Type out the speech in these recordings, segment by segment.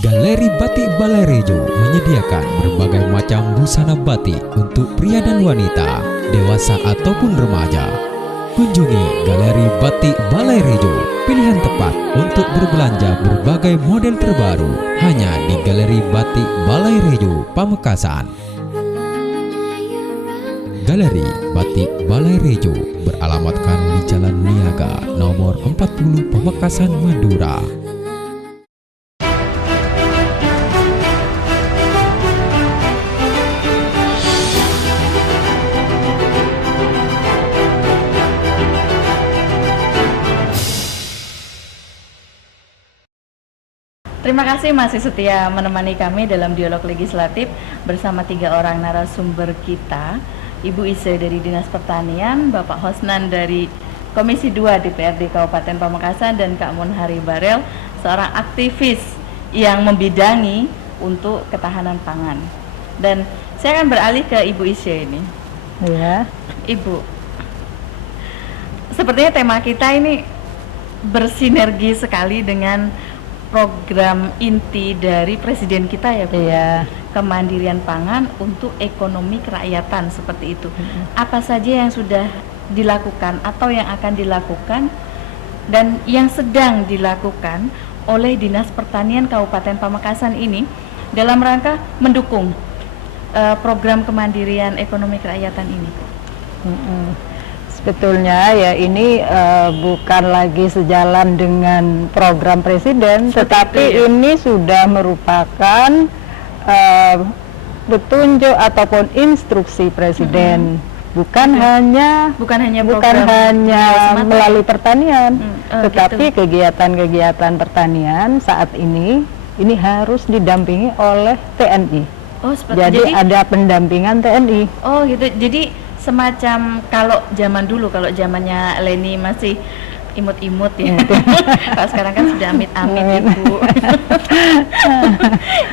Galeri Batik Balai Rejo menyediakan berbagai macam busana batik untuk pria dan wanita, dewasa ataupun remaja. Kunjungi Galeri Batik Balai Rejo, pilihan tepat untuk berbelanja berbagai model terbaru hanya di Galeri Batik Balai Rejo, Pamekasan. Galeri Batik Balai Rejo beralamatkan di Jalan Niaga nomor 40 Pamekasan, Madura. Terima kasih masih setia menemani kami dalam dialog legislatif bersama 3 orang narasumber kita, Ibu Ise dari Dinas Pertanian, Bapak Hosnan dari Komisi 2 DPRD Kabupaten Pamekasan, dan Kak Munhari Barel, seorang aktivis yang membidangi untuk ketahanan pangan. Dan saya akan beralih ke Ibu Ise ini. Ya. Ibu, sepertinya tema kita ini bersinergi sekali dengan program inti dari Presiden kita ya Bu, Iya. kemandirian pangan untuk ekonomi kerakyatan, seperti itu. Apa saja yang sudah dilakukan atau yang akan dilakukan dan yang sedang dilakukan oleh Dinas Pertanian Kabupaten Pamekasan ini dalam rangka mendukung program kemandirian ekonomi kerakyatan ini? Sebetulnya ya ini bukan lagi sejalan dengan program Presiden, tetapi ini sudah merupakan petunjuk ataupun instruksi Presiden, bukan hanya melalui pertanian, tetapi gitu. kegiatan-kegiatan pertanian saat ini harus didampingi oleh TNI. Oh, Jadi ada pendampingan TNI. Oh gitu, jadi semacam kalau zaman dulu, kalau zamannya Leni masih imut-imut ya. Kalau sekarang kan sudah amit-amit Ibu.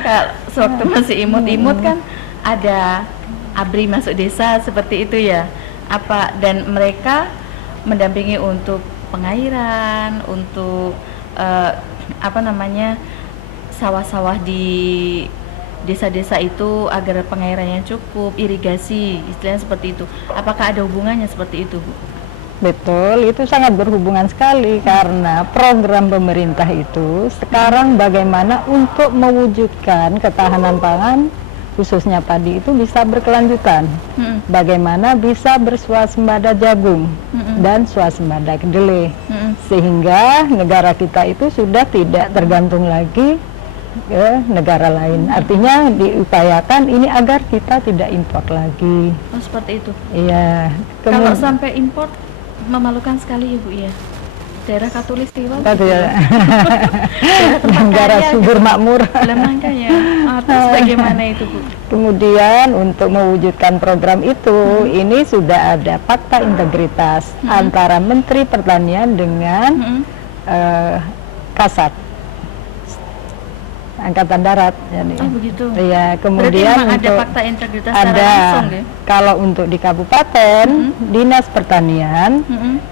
Kalau sewaktu masih imut-imut kan ada ABRI masuk desa seperti itu ya. Dan mereka mendampingi untuk pengairan, untuk sawah-sawah di desa-desa itu agar pengairannya cukup, irigasi, istilahnya seperti itu. Apakah ada hubungannya seperti itu, Bu? Betul, itu sangat berhubungan sekali karena program pemerintah itu sekarang bagaimana untuk mewujudkan ketahanan pangan khususnya padi itu bisa berkelanjutan. Bagaimana bisa berswasembada jagung dan swasembada kedelai, sehingga negara kita itu sudah tidak tergantung lagi ke negara lain. Artinya diupayakan ini agar kita tidak impor lagi. Oh, seperti itu. Iya. Kalau sampai impor memalukan sekali Ibu ya. Daerah Katulistiwa. Negara subur makmur. Makanya. Terus bagaimana itu, Bu? Kemudian untuk mewujudkan program itu, ini sudah ada fakta integritas antara Menteri Pertanian dengan Kasat Angkatan Darat. Jadi, oh begitu. Iya, kemudian berarti untuk ada fakta integritas secara langsung ya? Kalau untuk di kabupaten, Dinas Pertanian,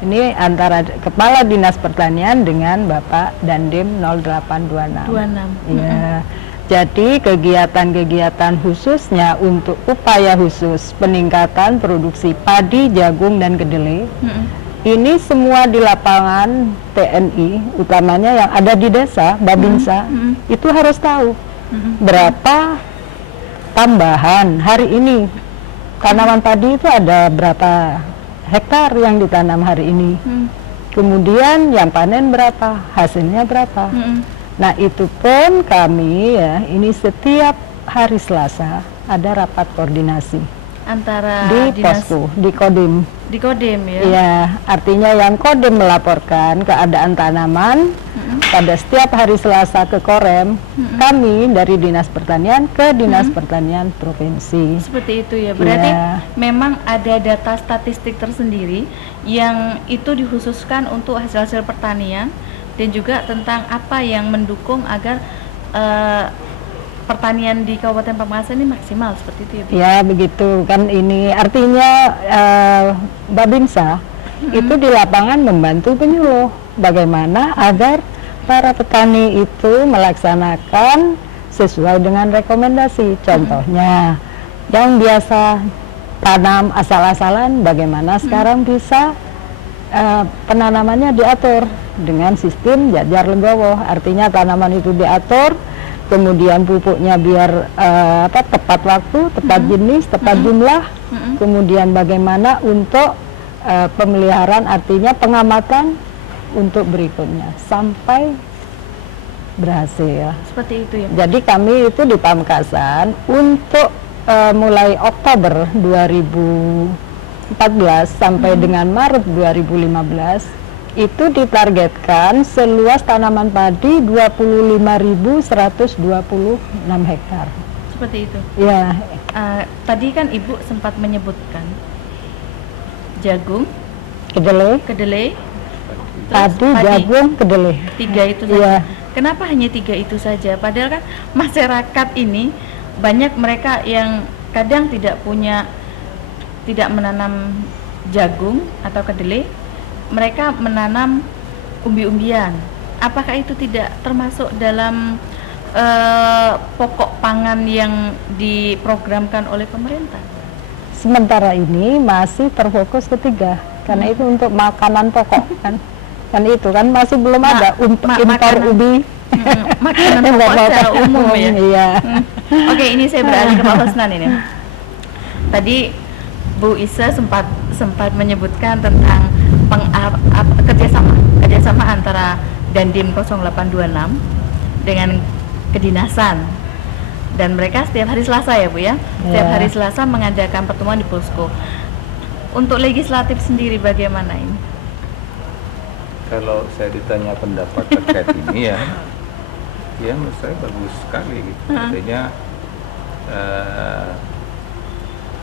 ini antara Kepala Dinas Pertanian dengan Bapak Dandim 0826. 26. Iya. Jadi kegiatan-kegiatan khususnya untuk upaya khusus peningkatan produksi padi, jagung, dan kedelai, ini semua di lapangan TNI, utamanya yang ada di desa, Babinsa, itu harus tahu berapa tambahan hari ini. Tanaman padi itu ada berapa hektar yang ditanam hari ini. Kemudian yang panen berapa, hasilnya berapa. Nah itu pun kami ya, ini setiap hari Selasa ada rapat koordinasi Antara di posko, di Kodim. Di Kodim ya? Iya, artinya yang Kodim melaporkan keadaan tanaman pada setiap hari Selasa ke Korem, kami dari Dinas Pertanian ke Dinas Pertanian Provinsi. Seperti itu ya, berarti memang ada data statistik tersendiri yang itu dikhususkan untuk hasil-hasil pertanian dan juga tentang apa yang mendukung agar pertanian di Kabupaten Pamekasan ini maksimal, seperti itu ya, Bu? Ya begitu kan, ini artinya Babinsa itu di lapangan membantu penyuluh bagaimana agar para petani itu melaksanakan sesuai dengan rekomendasi. Contohnya, yang biasa tanam asal-asalan, bagaimana sekarang bisa penanamannya diatur dengan sistem jajar legowo. Artinya tanaman itu diatur, kemudian pupuknya biar tepat waktu, tepat jenis, tepat jumlah. Kemudian bagaimana untuk pemeliharaan, artinya pengamatan untuk berikutnya sampai berhasil. Seperti itu ya. Jadi kami itu di Pamekasan untuk mulai Oktober 2014 sampai dengan Maret 2015 itu ditargetkan seluas tanaman padi 25.126 hektar. Seperti itu. Ya, Tadi kan Ibu sempat menyebutkan jagung, kedelai, kedelai, padi, jagung, kedelai. 3 itu saja. Iya. Kenapa hanya 3 itu saja? Padahal kan masyarakat ini banyak mereka yang kadang tidak menanam jagung atau kedelai, mereka menanam umbi-umbian. Apakah itu tidak termasuk dalam pokok pangan yang diprogramkan oleh pemerintah? Sementara ini masih terfokus ketiga, karena itu untuk makanan pokok kan itu kan masih belum ada impor makanan. ubi. Makanan pokok secara umum ya. Iya. Oke, ini saya beralih ke Pak Hosnan ini. Tadi Bu Ise sempat menyebutkan tentang kerjasama antara Dandim 0826 dengan kedinasan, dan mereka setiap hari Selasa ya Bu ya, setiap hari Selasa mengadakan pertemuan di posko. Untuk legislatif sendiri bagaimana ini? Kalau saya ditanya pendapat terkait ini ya menurut saya bagus sekali gitu. Artinya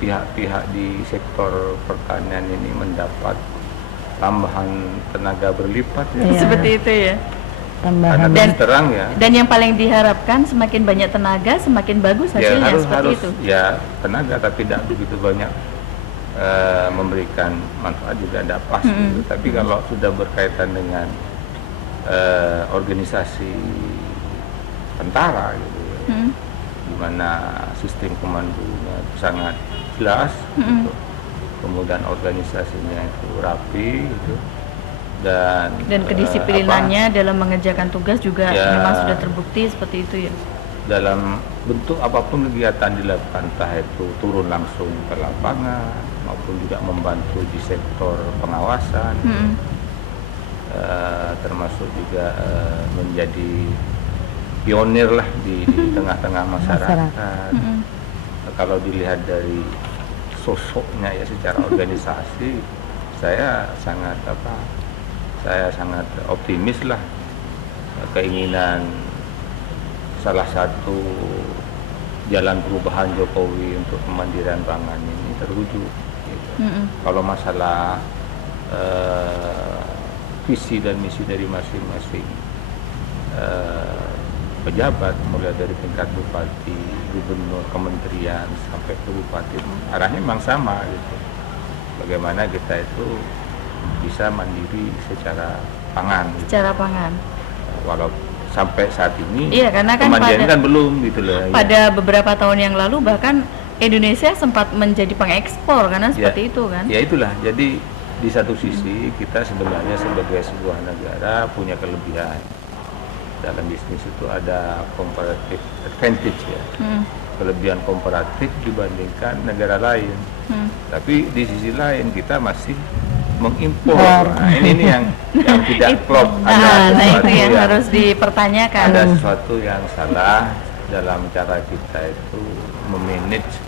pihak-pihak di sektor pertanian ini mendapat tambahan tenaga berlipat ya. Seperti itu ya. Karena terus terang ya. Dan yang paling diharapkan semakin banyak tenaga semakin bagus hasilnya, seperti itu. Ya tenaga, tapi tidak begitu banyak memberikan manfaat juga tidak pas gitu. Tapi kalau sudah berkaitan dengan organisasi tentara gitu ya, di mana sistem komandonya sangat jelas gitu. Kemudian organisasinya itu rapi gitu. Dan kedisiplinannya dalam mengerjakan tugas juga memang sudah terbukti seperti itu ya. Dalam bentuk apapun kegiatan dilakukan, entah itu turun langsung ke lapangan maupun juga membantu di sektor pengawasan, termasuk juga menjadi pionir lah di tengah-tengah masyarakat. Kalau dilihat dari sosoknya ya secara organisasi, saya sangat optimis lah, keinginan salah satu jalan perubahan Jokowi untuk kemandirian pangan ini terwujud gitu. Kalau masalah visi dan misi dari masing-masing pejabat, mulai dari tingkat bupati, gubernur, kementerian sampai ke bupati, arahnya memang sama gitu. Bagaimana kita itu bisa mandiri secara pangan. Secara pangan. Walau sampai saat ini, iya, karena kan kemandirian kan belum gitu loh. Pada beberapa tahun yang lalu bahkan Indonesia sempat menjadi pengekspor karena seperti itu kan. Ya itulah. Jadi di satu sisi kita sebenarnya sebagai sebuah negara punya kelebihan. Dalam bisnis itu ada comparative advantage ya. Kelebihan komparatif dibandingkan negara lain. Tapi di sisi lain kita masih mengimpor. Nah, ini yang tidak klop. Ada sesuatu itu yang harus dipertanyakan. Ada sesuatu yang salah dalam cara kita itu memanage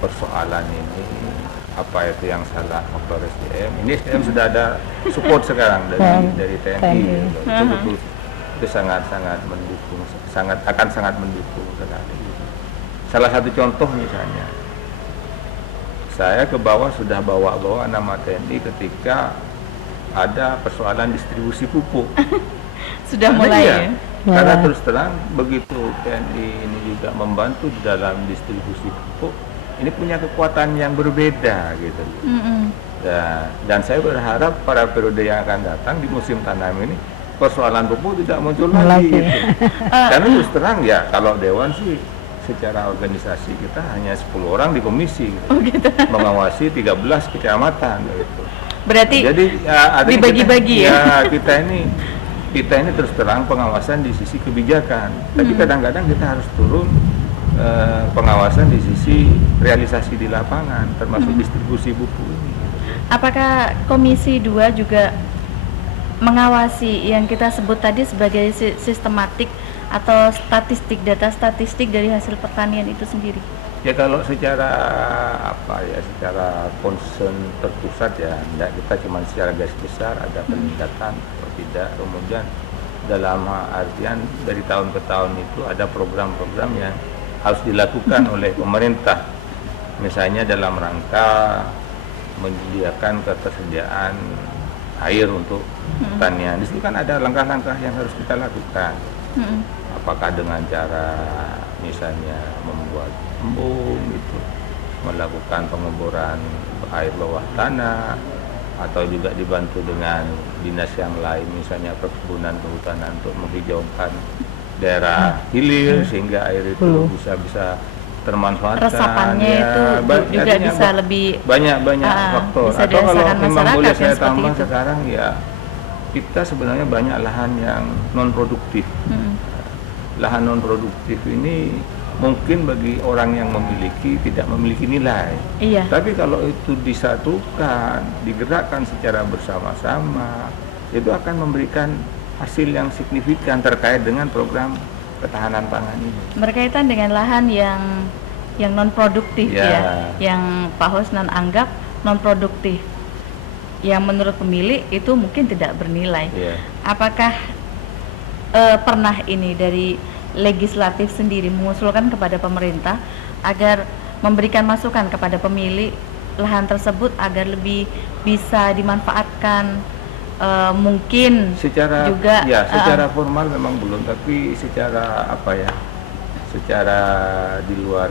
persoalan ini. Apa itu yang salah faktor SDM? Ini SDM sudah ada support sekarang dari TNI. Itu betul, itu sangat mendukung, akan sangat mendukung sekali. Salah satu contoh misalnya, saya ke bawah sudah bawa nama TNI ketika ada persoalan distribusi pupuk. Sudah mulai ya? Karena terus terang begitu TNI ini juga membantu di dalam distribusi pupuk, ini punya kekuatan yang berbeda gitu. Dan saya berharap pada periode yang akan datang di musim tanam ini persoalan pupuk tidak muncul lagi. Gitu. Karena terus terang ya, kalau Dewan sih secara organisasi kita hanya 10 orang di komisi gitu. Mengawasi 13 kecamatan gitu. Berarti jadi ya, dibagi-bagi kita ini terus terang pengawasan di sisi kebijakan, tapi kadang-kadang kita harus turun pengawasan di sisi realisasi di lapangan, termasuk distribusi buku ini. Apakah Komisi 2 juga mengawasi yang kita sebut tadi sebagai sistematik atau statistik, data statistik dari hasil pertanian itu sendiri? Ya kalau secara secara concern terpusat ya, enggak, kita cuma secara garis besar ada peningkatan atau tidak. Kemudian dalam artian dari tahun ke tahun itu ada program-program yang harus dilakukan oleh pemerintah. Misalnya dalam rangka menyediakan ketersediaan air untuk pertanian. Di situ kan ada langkah-langkah yang harus kita lakukan. Apakah dengan cara misalnya membuat embung gitu, melakukan pengeboran air bawah tanah, atau juga dibantu dengan dinas yang lain, misalnya perkebunan kehutanan untuk menghijaukan daerah hilir sehingga air itu bisa termanfaatkan. Resapannya ya, itu juga bisa lebih banyak faktor. Bisa atau kalau memang boleh saya seperti tambah itu. sekarang ya, kita sebenarnya banyak lahan yang non produktif. Lahan non produktif ini mungkin bagi orang yang tidak memiliki nilai. Iya. Tapi kalau itu disatukan, digerakkan secara bersama-sama, itu akan memberikan hasil yang signifikan terkait dengan program ketahanan pangan ini. Berkaitan dengan lahan yang non produktif ya, yang Pak Hosnan anggap non produktif, yang menurut pemilik itu mungkin tidak bernilai. Apakah pernah ini dari legislatif sendiri mengusulkan kepada pemerintah agar memberikan masukan kepada pemilik lahan tersebut agar lebih bisa dimanfaatkan, mungkin secara juga secara formal memang belum, tapi secara secara di luar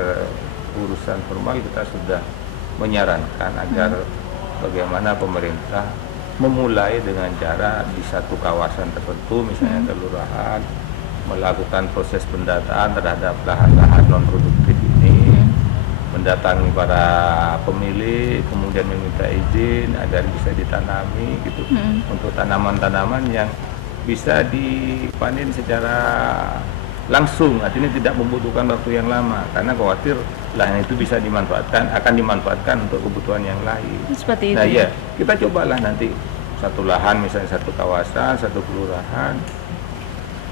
urusan formal kita sudah menyarankan agar bagaimana pemerintah memulai dengan cara di satu kawasan tertentu, misalnya kelurahan, melakukan proses pendataan terhadap lahan-lahan non produktif ini, mendatangi para pemilik, kemudian meminta izin agar bisa ditanami gitu, untuk tanaman-tanaman yang bisa dipanen secara langsung, artinya tidak membutuhkan waktu yang lama, karena khawatir lahan itu bisa akan dimanfaatkan untuk kebutuhan yang lain. Seperti itu. Nah ya, kita cobalah nanti satu lahan, misalnya satu kawasan, satu kelurahan,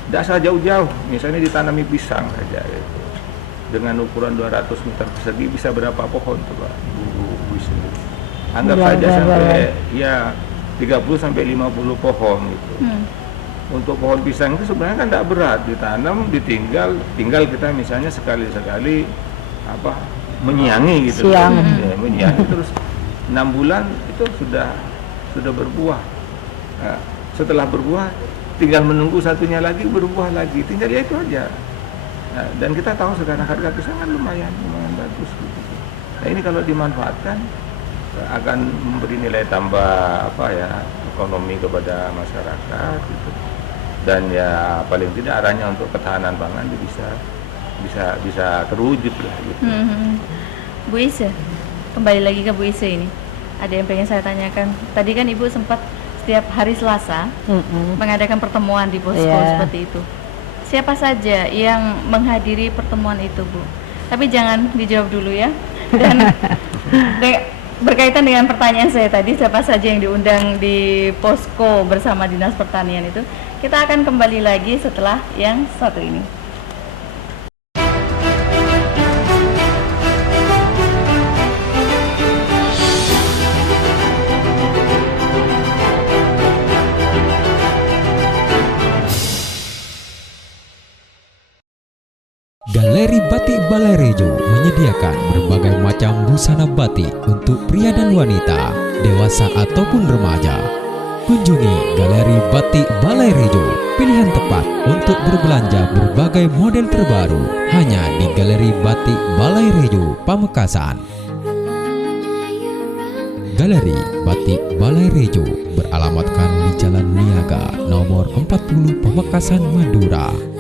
tidak usah jauh-jauh, misalnya ditanami pisang saja gitu. Dengan ukuran 200 meter persegi bisa berapa pohon coba Bu Sri? Anggap saja sampai 30 sampai 50 pohon gitu. Untuk pohon pisang itu sebenarnya kan tidak berat, ditanam, tinggal kita misalnya sekali-sekali menyiangi gitu. Menyiangi terus 6 bulan itu sudah berbuah. Nah, setelah berbuah tinggal menunggu satunya lagi berbuah lagi, tinggal ya itu aja. Nah, dan kita tahu sekarang harga pisang kan lumayan bagus gitu. Nah ini kalau dimanfaatkan akan memberi nilai tambah ekonomi kepada masyarakat gitu. Dan ya paling tidak arahnya untuk ketahanan pangan bisa terwujud lah gitu. Bu Ise, kembali lagi ke Bu Ise ini. Ada yang pengen saya tanyakan. Tadi kan Ibu sempat setiap hari Selasa mengadakan pertemuan di posko seperti itu. Siapa saja yang menghadiri pertemuan itu, Bu? Tapi jangan dijawab dulu ya. Dan berkaitan dengan pertanyaan saya tadi, siapa saja yang diundang di posko bersama Dinas Pertanian itu, kita akan kembali lagi setelah yang satu ini. Galeri Batik Balai Rejo menyediakan berbagai macam busana batik untuk pria dan wanita, dewasa ataupun remaja. Kunjungi Galeri Batik Balai Rejo, pilihan tepat untuk berbelanja berbagai model terbaru hanya di Galeri Batik Balai Rejo, Pamekasan. Galeri Batik Balai Rejo beralamatkan di Jalan Niaga nomor 40 Pamekasan, Madura.